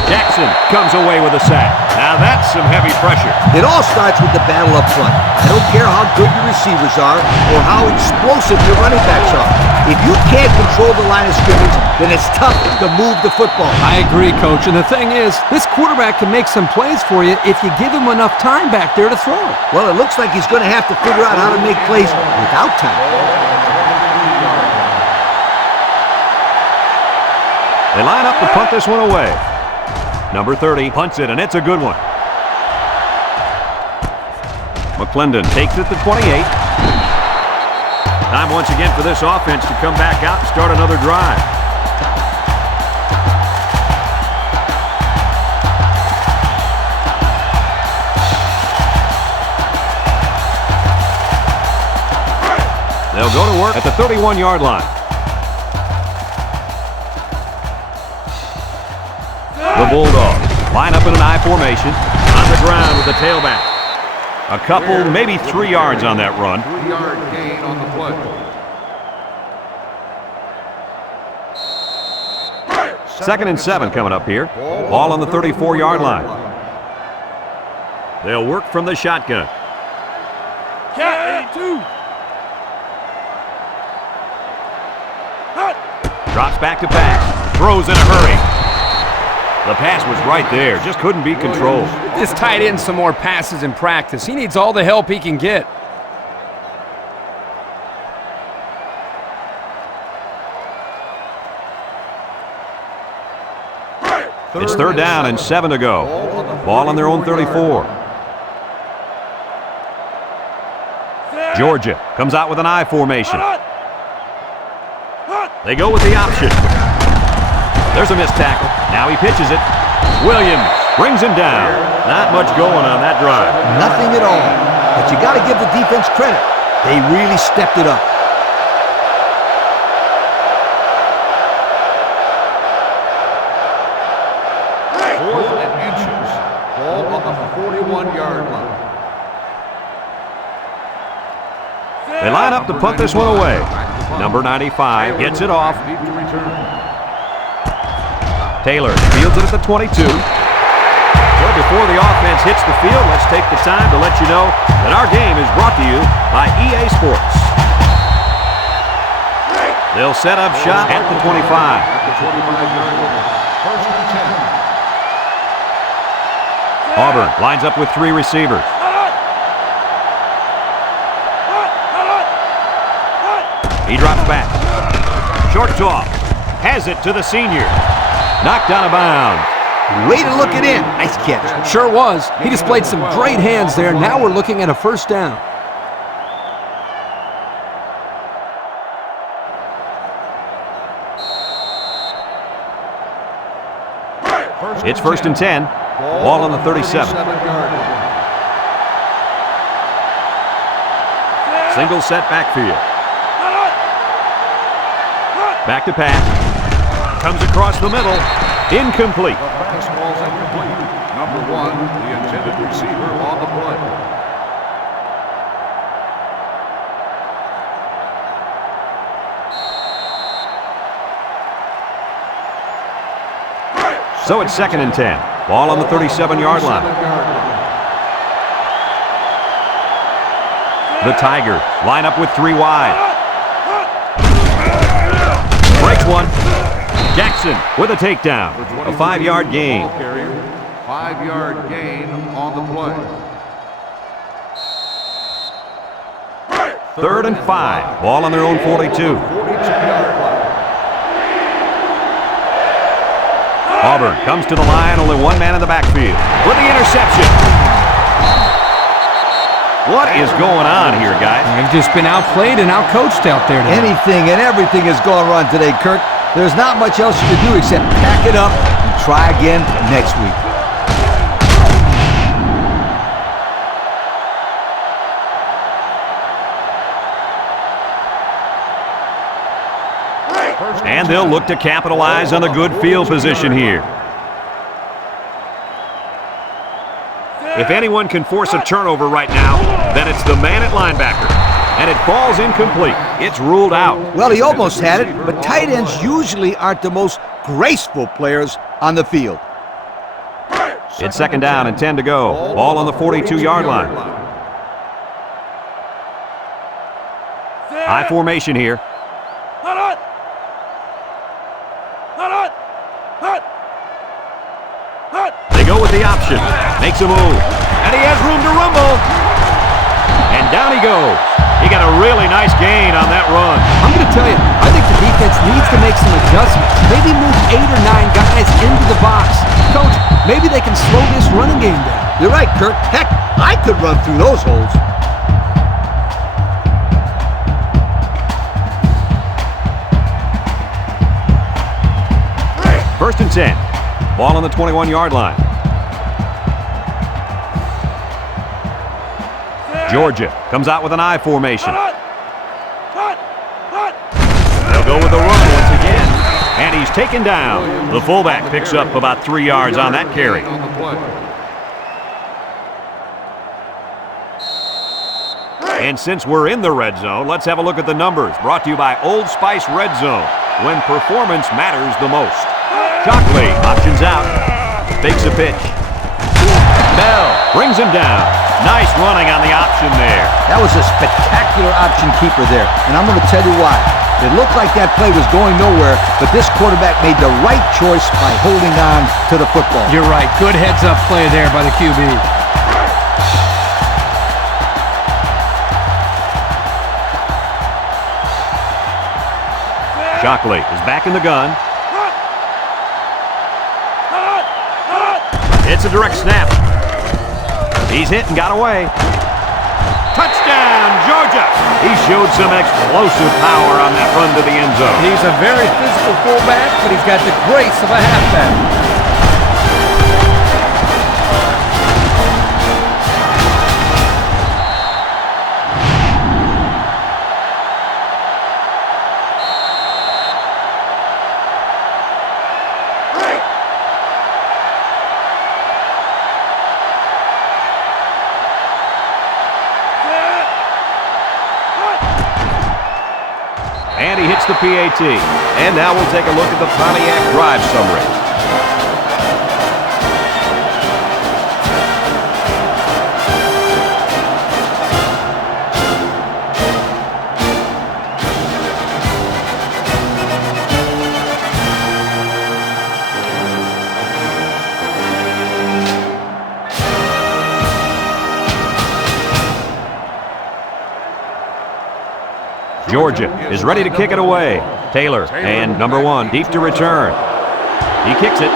Jackson comes away with a sack. Now that's some heavy pressure. It all starts with the battle up front. I don't care how good your receivers are or how explosive your running backs are. If you can't control the line of scrimmage, then it's tough to move the football. I agree, Coach. And the thing is, this quarterback can make some plays for you if you give him enough time back there to throw it. Well, it looks like he's going to have to figure out how to make plays without time. They line up to punt this one away. Number 30 punts it, and it's a good one. McClendon takes it to 28. Time once again for this offense to come back out and start another drive. They'll go to work at the 31-yard line. The Bulldogs line up in an I formation on the ground with the tailback. A couple, maybe 3 yards on that run. 3-yard gain on the play. 2nd and 7 coming up here. Ball on the 34-yard line. They'll work from the shotgun. Cat 82. Drops back to pass. Throws in a hurry. The pass was right there. Just couldn't be controlled. This tight end some more passes in practice. He needs all the help he can get. It's 3rd down and 7 to go. Ball on their own 34. Georgia comes out with an I formation. They go with the option. There's a missed tackle. Now he pitches it. Williams brings him down. Not much going on that drive. Nothing at all. But you got to give the defense credit. They really stepped it up. Fourth and inches. Ball on the 41-yard line. They line up to punt this one away. Number 95 gets it off. Need to return. Taylor fields it at the 22. Well, before the offense hits the field, let's take the time to let you know that our game is brought to you by EA Sports. They'll set up shop at the 25. At the 25-yard line. 1st and 10. Auburn lines up with 3 receivers. He drops back. Short toss. Has it to the senior. Knocked out of bounds. Way to look it in. Nice catch. Sure was. He displayed some great hands there. Now we're looking at a 1st down. It's 1st and 10. Ball on the 37. Single set backfield. Back to pass. Comes across the middle. Incomplete. The pass ball's incomplete. Number 1, the intended receiver on the play. So it's 2nd and 10. Ball on the 37-yard line. The Tigers line up with 3 wide. Breaks one. Jackson with a takedown. A 5-yard gain. 5-yard gain on the play. 3rd and 5. Ball on their own 42. 42-yard line. Auburn comes to the line. Only one man in the backfield with the interception. What is going on here, guys? They've just been outplayed and outcoached out there today. Anything and everything is going wrong today, Kirk. There's not much else you can do except pack it up and try again next week. And they'll look to capitalize on the good field position here. If anyone can force a turnover right now, then it's the man at linebacker. And it falls incomplete. It's ruled out. Well, he almost had it, but tight ends usually aren't the most graceful players on the field. It's second down and 10 to go. Ball on the 42-yard line. High formation here. They go with the option. Makes a move. And he has room to rumble. And down he goes. He got a really nice gain on that run. I'm going to tell you, I think the defense needs to make some adjustments. Maybe move 8 or 9 guys into the box. Coach, maybe they can slow this running game down. You're right, Kirk. Heck, I could run through those holes. First and 10. Ball on the 21-yard line. Georgia comes out with an I formation. They'll go with the run once again. And he's taken down. The fullback picks up about 3 yards on that carry. And since we're in the red zone, let's have a look at the numbers. Brought to you by Old Spice Red Zone, when performance matters the most. Shockley options out. Fakes a pitch. Bell brings him down. Nice running on the option there. That was a spectacular option keeper there, and I'm going to tell you why. It looked like that play was going nowhere, but this quarterback made the right choice by holding on to the football. You're right. Good heads-up play there by the QB. Shockley is back in the gun. It's a direct snap. He's hit and got away. Touchdown, Georgia! He showed some explosive power on that run to the end zone. He's a very physical fullback, but he's got the grace of a halfback. And he hits the PAT. And now we'll take a look at the Pontiac drive summary. Georgia is ready to kick it away. Taylor and number 1 deep to return. He kicks it.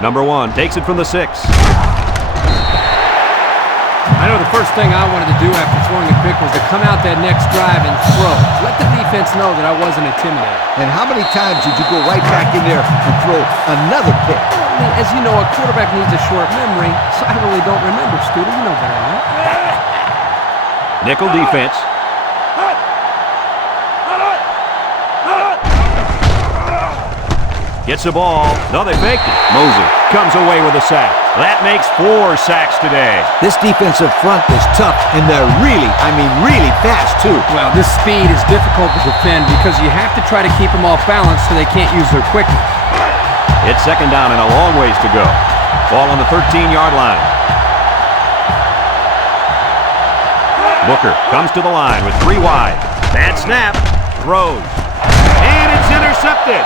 Number 1 takes it from the 6. I know the first thing I wanted to do after throwing a pick was to come out that next drive and throw. Let the defense know that I wasn't intimidated. And how many times did you go right back in there and throw another pick? I mean, as you know, a quarterback needs a short memory, so I really don't remember, Scooter. You know better than that. Nickel defense. Gets the ball. No, they faked it. Moses comes away with a sack. That makes 4 sacks today. This defensive front is tough, and they're really fast, too. Well, this speed is difficult to defend because you have to try to keep them off balance so they can't use their quickness. It's second down and a long ways to go. Ball on the 13-yard line. Booker comes to the line with 3 wide. Bad snap. Throws. And it's intercepted.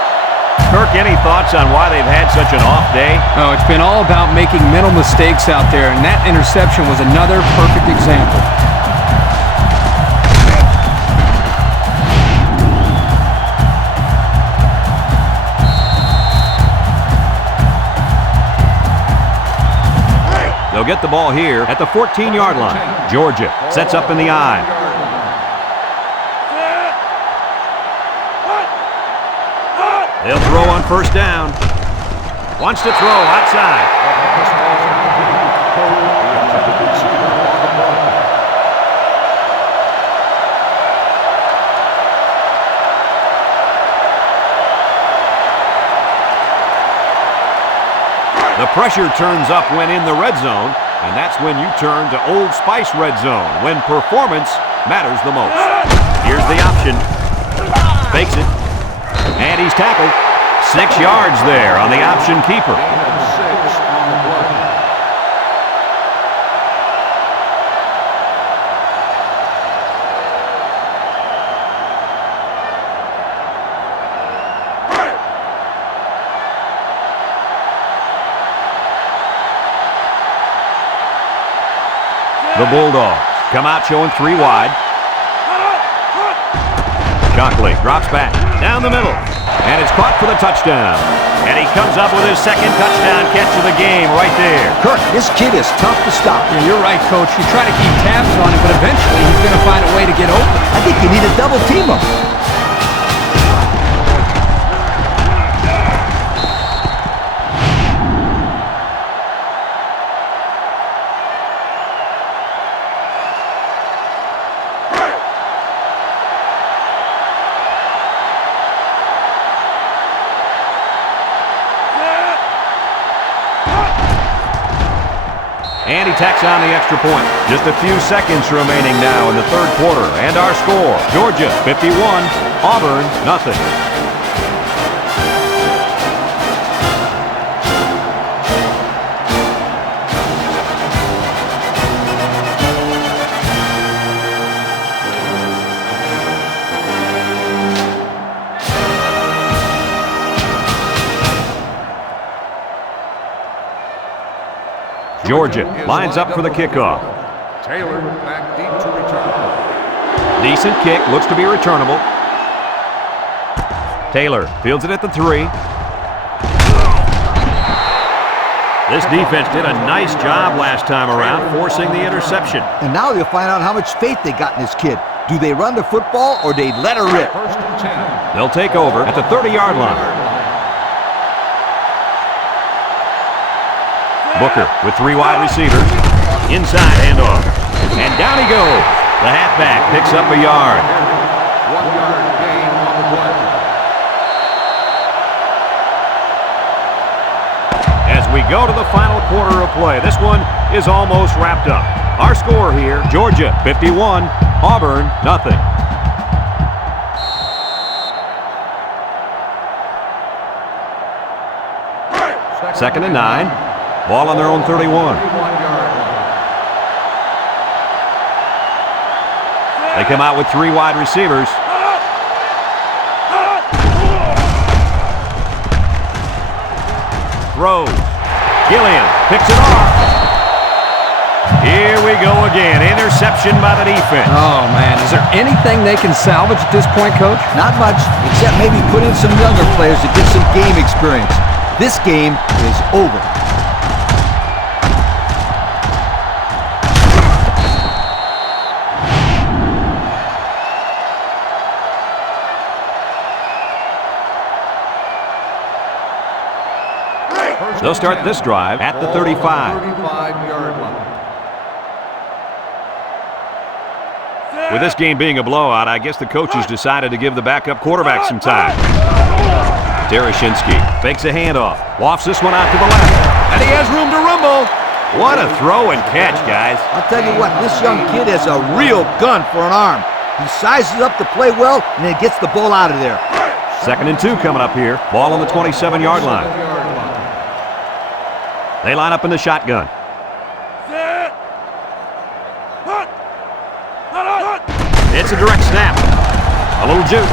Kirk, any thoughts on why they've had such an off day? Oh, it's been all about making mental mistakes out there, and that interception was another perfect example. They'll get the ball here at the 14-yard line. Georgia sets up in the I. They'll throw on first down. Wants to throw outside. The pressure turns up when in the red zone, and that's when you turn to Old Spice red zone, when performance matters the most. Here's the option. Fakes it. And he's tackled. 6 yards there on the option keeper. The Bulldogs come out showing 3 wide. Shockley drops back down the middle, and it's caught for the touchdown. And he comes up with his second touchdown catch of the game right there. Kirk, this kid is tough to stop. Yeah, you're right, Coach. You try to keep tabs on him, but eventually he's going to find a way to get open. I think you need to double team him. And he tacks on the extra point. Just a few seconds remaining now in the third quarter. And our score, Georgia 51, Auburn nothing. Georgia lines up for the kickoff. Taylor back deep to return. Decent kick, looks to be returnable. Taylor fields it at the 3. This defense did a nice job last time around, forcing the interception. And now you'll find out how much faith they got in this kid. Do they run the football or they let her rip? First and 10. They'll take over at the 30-yard line. Booker with 3 wide receivers. Inside handoff. And down he goes. The halfback picks up a yard. 1-yard gain on the play. As we go to the final quarter of play, this one is almost wrapped up. Our score here, Georgia 51, Auburn nothing. Second and 9. Ball on their own 31. They come out with 3 wide receivers. Throws. Gilliam picks it off. Here we go again. Interception by the defense. Oh, man. Is there anything they can salvage at this point, Coach? Not much, except maybe put in some younger players to get some game experience. This game is over. They'll start this drive at the 35. 35-yard line. With this game being a blowout, I guess the coaches decided to give the backup quarterback some time. Tereshinski fakes a handoff, wafts this one out to the left, and he has room to rumble. What a throw and catch, guys. I'll tell you what, this young kid has a real gun for an arm. He sizes up to play well and then gets the ball out of there. Second and 2 coming up here. Ball on the 27-yard line. They line up in the shotgun. It's a direct snap. A little juke.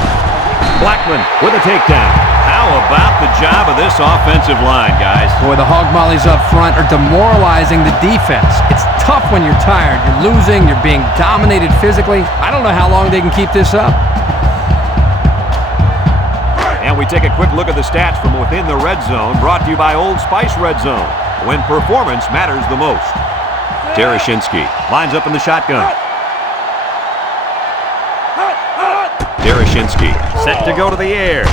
Blackman with a takedown. How about the job of this offensive line, guys? Boy, the hog mollies up front are demoralizing the defense. It's tough when you're tired. You're losing. You're being dominated physically. I don't know how long they can keep this up. And we take a quick look at the stats from within the red zone, brought to you by Old Spice Red Zone, when performance matters the most. Tereshinski lines up in the shotgun. Tereshinski set to go to the air.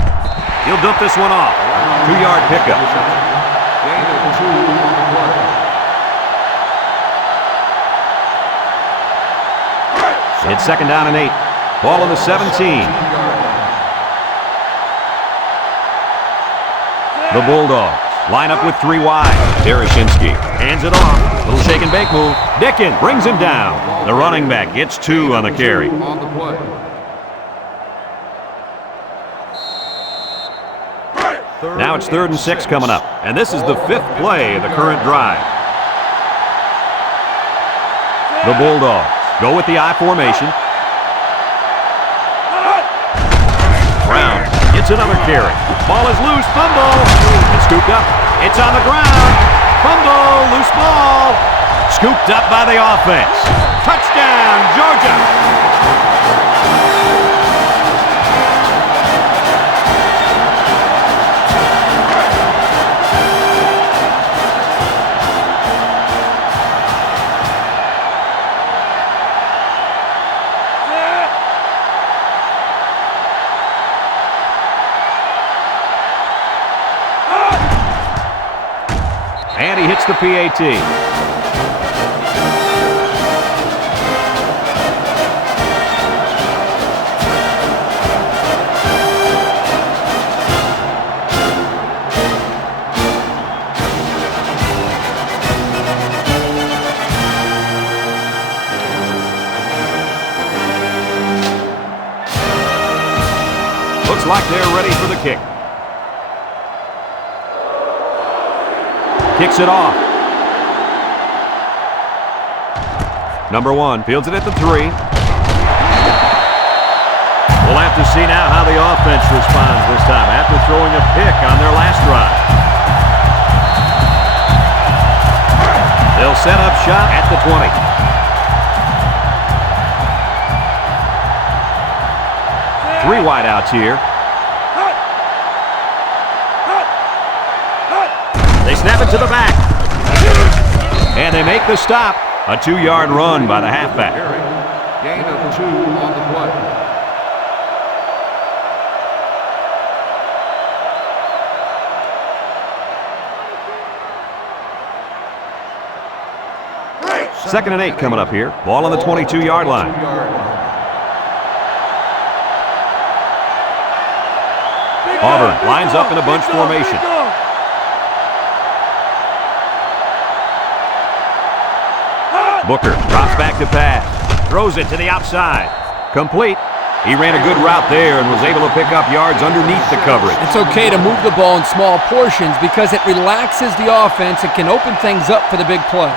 He'll dump this one off. 2-yard pickup. Gain of 2 on the play. It's 2nd down and 8. Ball on the 17. The Bulldogs line up with 3 wide. Tereshinski hands it off. Little shake and bake move. Dickin brings him down. The running back gets 2 on the carry. On the play. Now it's 3rd and 6 coming up. And this is the 5th play of the current drive. The Bulldogs go with the I formation. Brown gets another carry. Ball is loose. Fumble. It's scooped up. It's on the ground. Fumble. Loose ball. Scooped up by the offense. Touchdown, Georgia. And he hits the PAT. Looks like they're ready for the kick. Kicks it off. Number 1 fields it at the 3. We'll have to see now how the offense responds this time after throwing a pick on their last drive. They'll set up shop at the 20. Three wideouts here. They snap it to the back. And they make the stop. A 2-yard run by the halfback. Gain of 2 on the play. Second and 8 coming up here. Ball on the 22-yard line. Auburn lines up in a bunch formation. Booker drops back to pass. Throws it to the outside. Complete. He ran a good route there and was able to pick up yards underneath the coverage. It's okay to move the ball in small portions because it relaxes the offense and can open things up for the big play.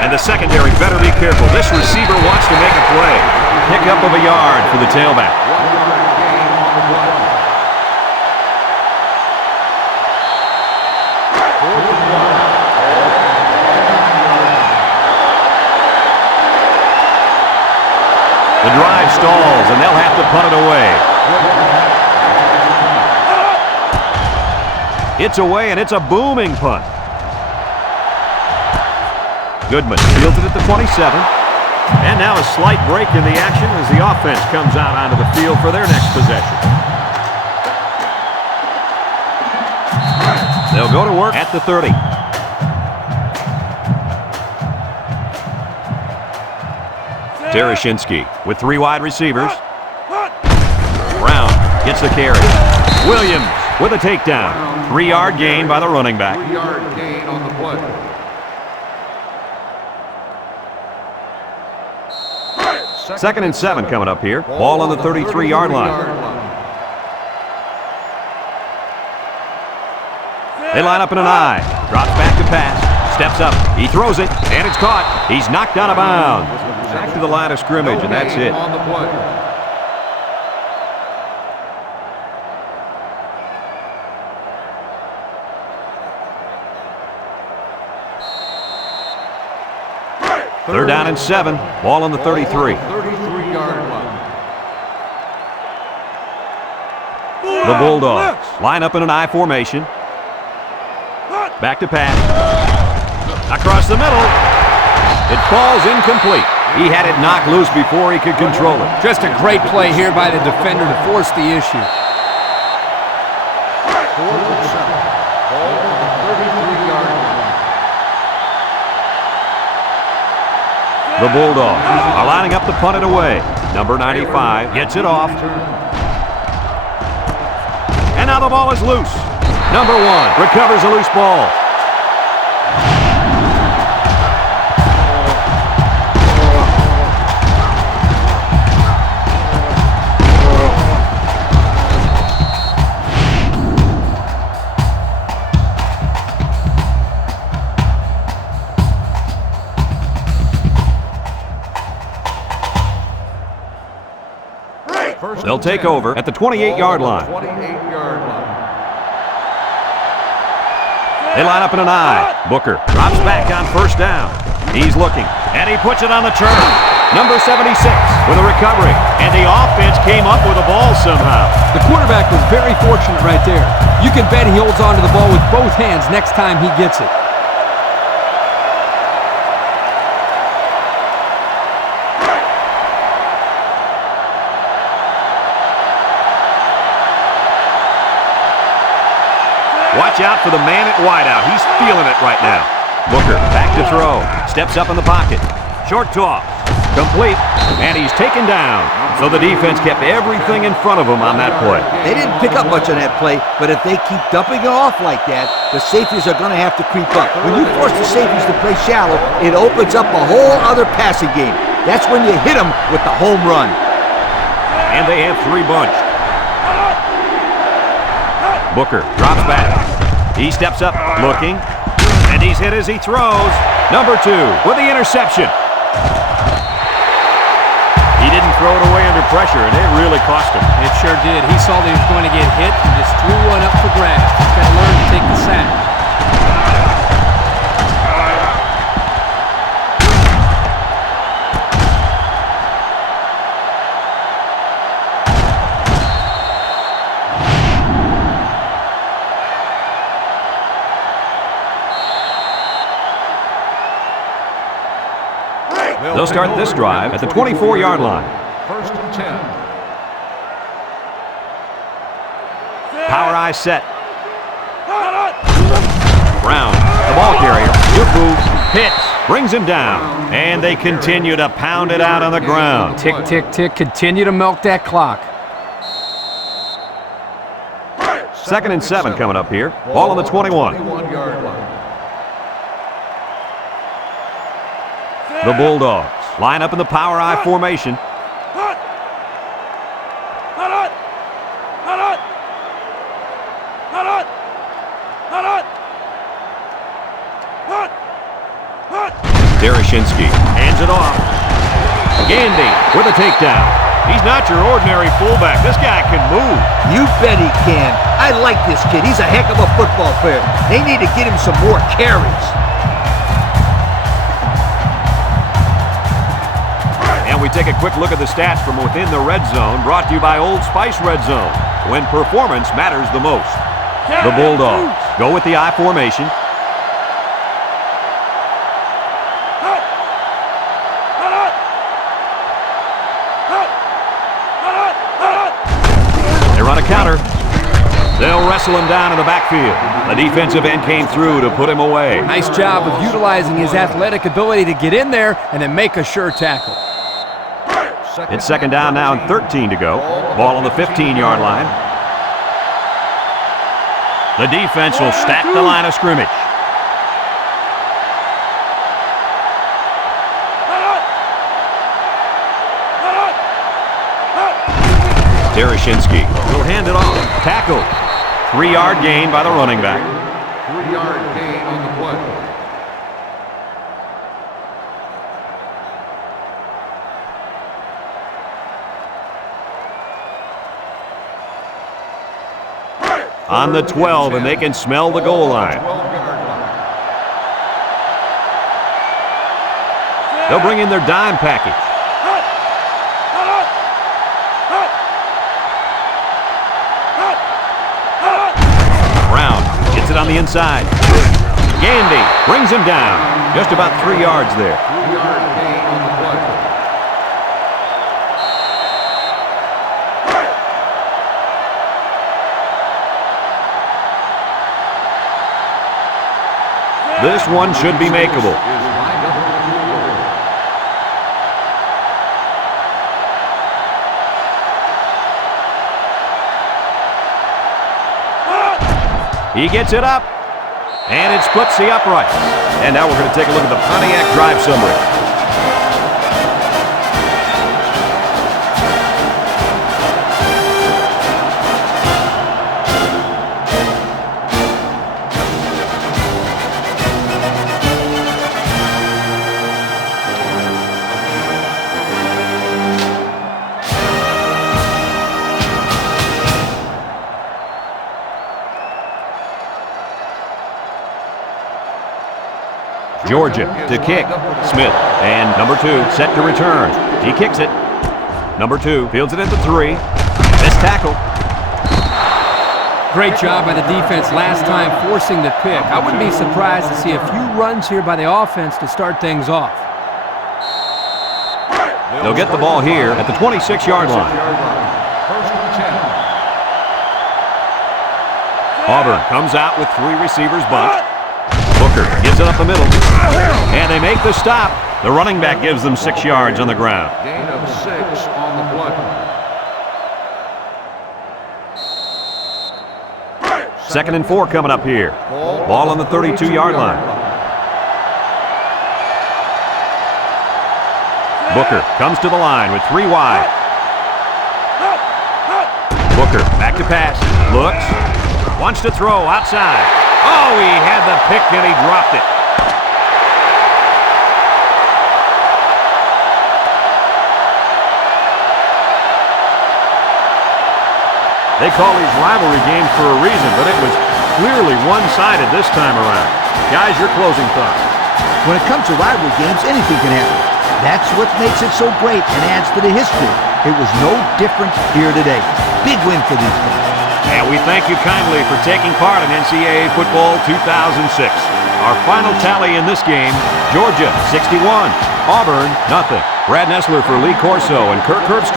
And the secondary better be careful. This receiver wants to make a play. Pickup of a yard for the tailback. 1-yard gain on the play. The drive stalls, and they'll have to punt it away. It's away, and it's a booming punt. Goodman fields it at the 27. And now a slight break in the action as the offense comes out onto the field for their next possession. They'll go to work at the 30. Tereshinski with 3 wide receivers. Brown gets the carry. Williams with a takedown. 3-yard gain by the running back. 3-yard gain on the play. Second and 7 coming up here. Ball on the 33-yard line. They line up in an I. Drops back to pass. Steps up. He throws it, and it's caught. He's knocked out of bounds. Back to the line of scrimmage, and that's it. On the play. Third down and 7. Ball on the 33. 33 The Bulldogs line up in an I formation. Back to pass. Across the middle. It falls incomplete. He had it knocked loose before he could control it. Just a great play here by the defender to force the issue. 4th and 7. Ball on the 33-yard line. The Bulldogs are lining up to punt it away. Number 95 gets it off. And now the ball is loose. Number 1 recovers a loose ball. They'll take over at the 28-yard line. 28-yard line. They line up in an I. Booker drops back on first down. He's looking, and he puts it on the turn. Number 76 with a recovery, and the offense came up with the ball somehow. The quarterback was very fortunate right there. You can bet he holds on to the ball with both hands next time he gets it. Watch out for the man at wideout. He's feeling it right now. Booker back to throw. Steps up in the pocket. Short toss. Complete. And he's taken down. So the defense kept everything in front of him on that play. They didn't pick up much on that play, but if they keep dumping it off like that, the safeties are going to have to creep up. When you force the safeties to play shallow, it opens up a whole other passing game. That's when you hit them with the home run. And they have 3 bunched. Booker drops back. He steps up, looking, and he's hit as he throws. Number 2 with the interception. He didn't throw it away under pressure, and it really cost him. It sure did. He saw that he was going to get hit and just threw one up for grabs. He's got to learn to take the sack. They'll start this drive at the 24-yard line. 1st and 10. Power I set. Brown, the ball carrier. Good move. Hits. Brings him down. And they continue to pound it out on the ground. Tick, tick, tick. Continue to milk that clock. 2nd and 7 coming up here. Ball on the 21. 21-yard line. The Bulldogs line up in the power I formation. Derashinsky hands it off. Gandy with a takedown. He's not your ordinary fullback. This guy can move. You bet he can. I like this kid. He's a heck of a football player. They need to get him some more carries. And we take a quick look at the stats from within the red zone, brought to you by Old Spice Red Zone, when performance matters the most. The Bulldogs go with the I formation. They run a counter. They'll wrestle him down in the backfield. The defensive end came through to put him away. Nice job of utilizing his athletic ability to get in there and then make a sure tackle. It's 2nd down now and 13 to go. Ball on the 15-yard line. The defense will stack the line of scrimmage. Derashinsky will hand it off. Tackle. 3-yard gain by the running back. 3-yard gain on the play. On the 12, and they can smell the goal line. 12-yard line. They'll bring in their dime package. down the inside. Gandy brings him down. Just about 3 yards there. 3-yard gain on the play. This one should be makeable. Is lined up for the field goal. He gets it up, and it splits the uprights. And now we're going to take a look at the Pontiac drive summary. Georgia to kick. Smith. And number 2 set to return. He kicks it. Number 2 fields it at the 3. Missed tackle. Great job by the defense last time forcing the pick. I wouldn't be surprised to see a few runs here by the offense to start things off. They'll get the ball here at the 26-yard line. First and 10. Auburn comes out with 3 receivers bunt. Booker gives it up the middle. And they make the stop. The running back gives them 6 yards on the ground. Gain of 6 on the play. Second and 4 coming up here. Ball on the 32-yard line. Booker comes to the line with 3 wide. Booker back to pass. Looks. Wants to throw outside. Oh, he had the pick and he dropped it. They call these rivalry games for a reason, but it was clearly one-sided this time around. Guys, your closing thoughts. When it comes to rivalry games, anything can happen. That's what makes it so great and adds to the history. It was no different here today. Big win for these guys. And we thank you kindly for taking part in NCAA Football 2006. Our final tally in this game, Georgia 61, Auburn nothing. Brad Nessler for Lee Corso and Kirk Herbst.